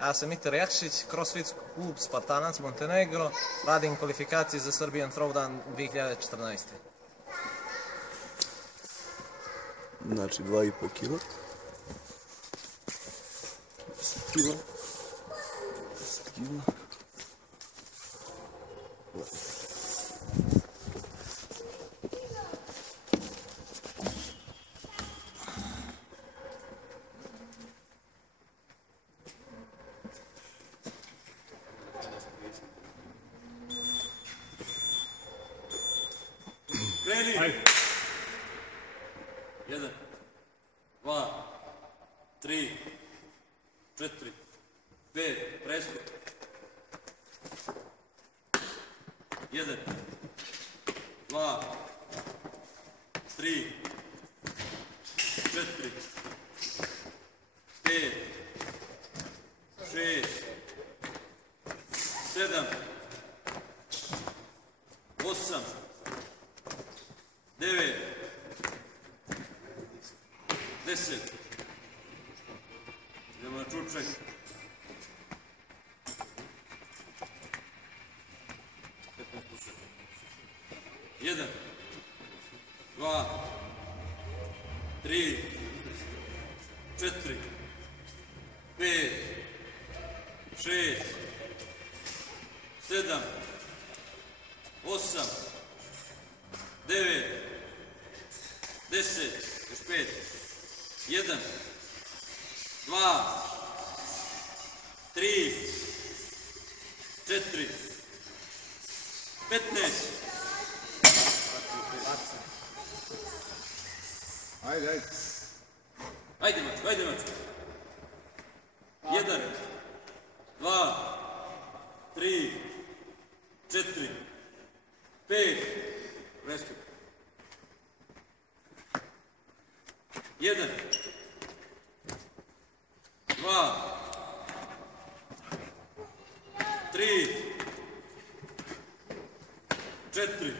Ja sam Mitar Jakšić, CrossFit klub Spartanac Montenegro, radim kvalifikacije za Serbian Throwdown 2014. Znači 2,5 kila. 10 kila. 10 kila. Kreni! 1, 2, 3, 4, 5, preskok. 1, 2, 3, 4, 5, 6, 7, 8, 9, 10. Idemo na čuček. 1, 2, 3, 4, 5, 6, 7, 8, 9, 10, još 5, 1, 2, 3, 4, 15. Ajde, ajde. Ajde, Mačko, ajde, Mačko. 1, 2, 3, 4, 5, prestup. 1, 2, 3, 4,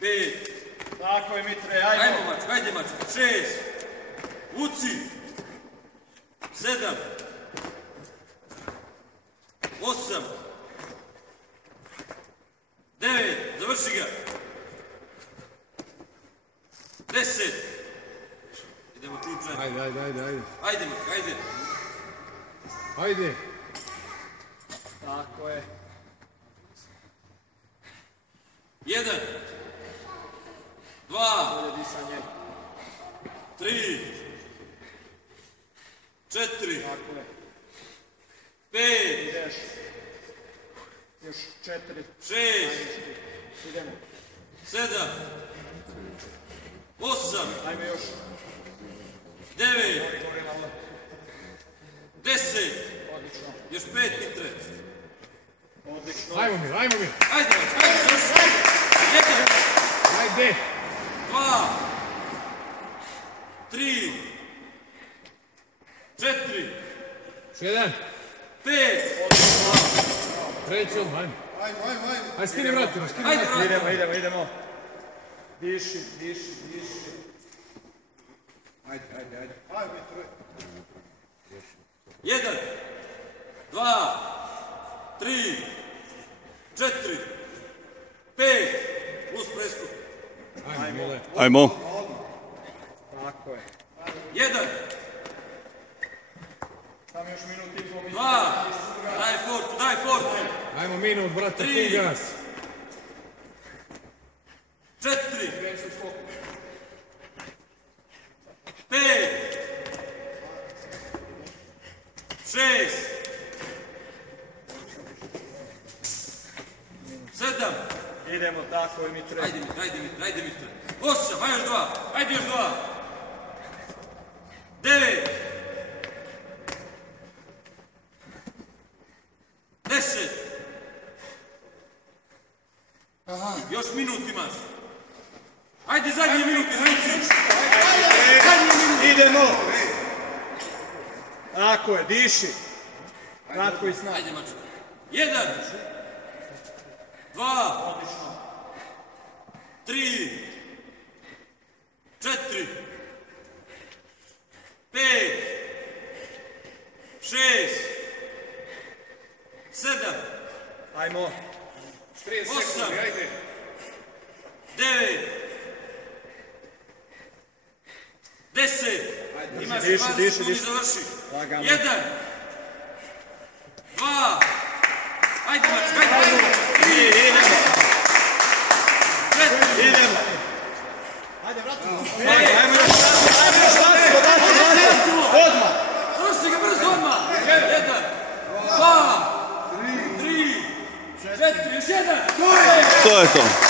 5. Tako je, Mitre, ajde. Ajmo, Mačko, ajde, Mačko. 6, uci. 7, 8, 9, završi ga. 10. Idemo čučan. Ajde, ajde, ajde, ajde. Ajde, Mačko, ajde. Ajde. Tako je. 1, 2, Bolje disanje. 3, 4, Tako je. 5, Ideš. Još 4. 6, Idemo. 7, 8, Ajme još. 9, Gore malo. 10, Odlično. još 5 Mitre. Odlično. Ajmo mi. Ajde, Mačko, ajde, završi. 1, Ajde. 2, 3, 4, Još jedan. 5. Trećom, ajmo. Ajde, skini vratima, skini Ajde, vratima. Idemo. Diši. Ajde. Ajde, Mitre. 1, 2, 3, 4, 5, plus preskok. Ajmo, Mile. Ajmo. Tako je. 1, Samo još minut i pol. 2, daj forcu. Ajmo minut, brate, Tri. full gas. 4, 5, 6, 7, Idemo, tako je, Mitre. ajde Mitre. 8, ajde još 2, ajde još 2. 9, 10. Još minut imaš. Ajde zadnji minut, izvuci. Idemo. Tako je, diši. Kratko i snažno. Ajde, Mačko. 1, 2, 3, 4, 5, 6, 7, Ajmo. 30 Osam. sekundi, ajde. 9, 10, imaš diši, 20 diši, sekundi diši. završi. Lagano. 1, 2, ajde Mačka, ajde. 3, Idemo. 4, Idemo. 5, Ajmo još. Odmah. završi ga brzo odmah. 1, 2, 3, 4, još 1. To je to.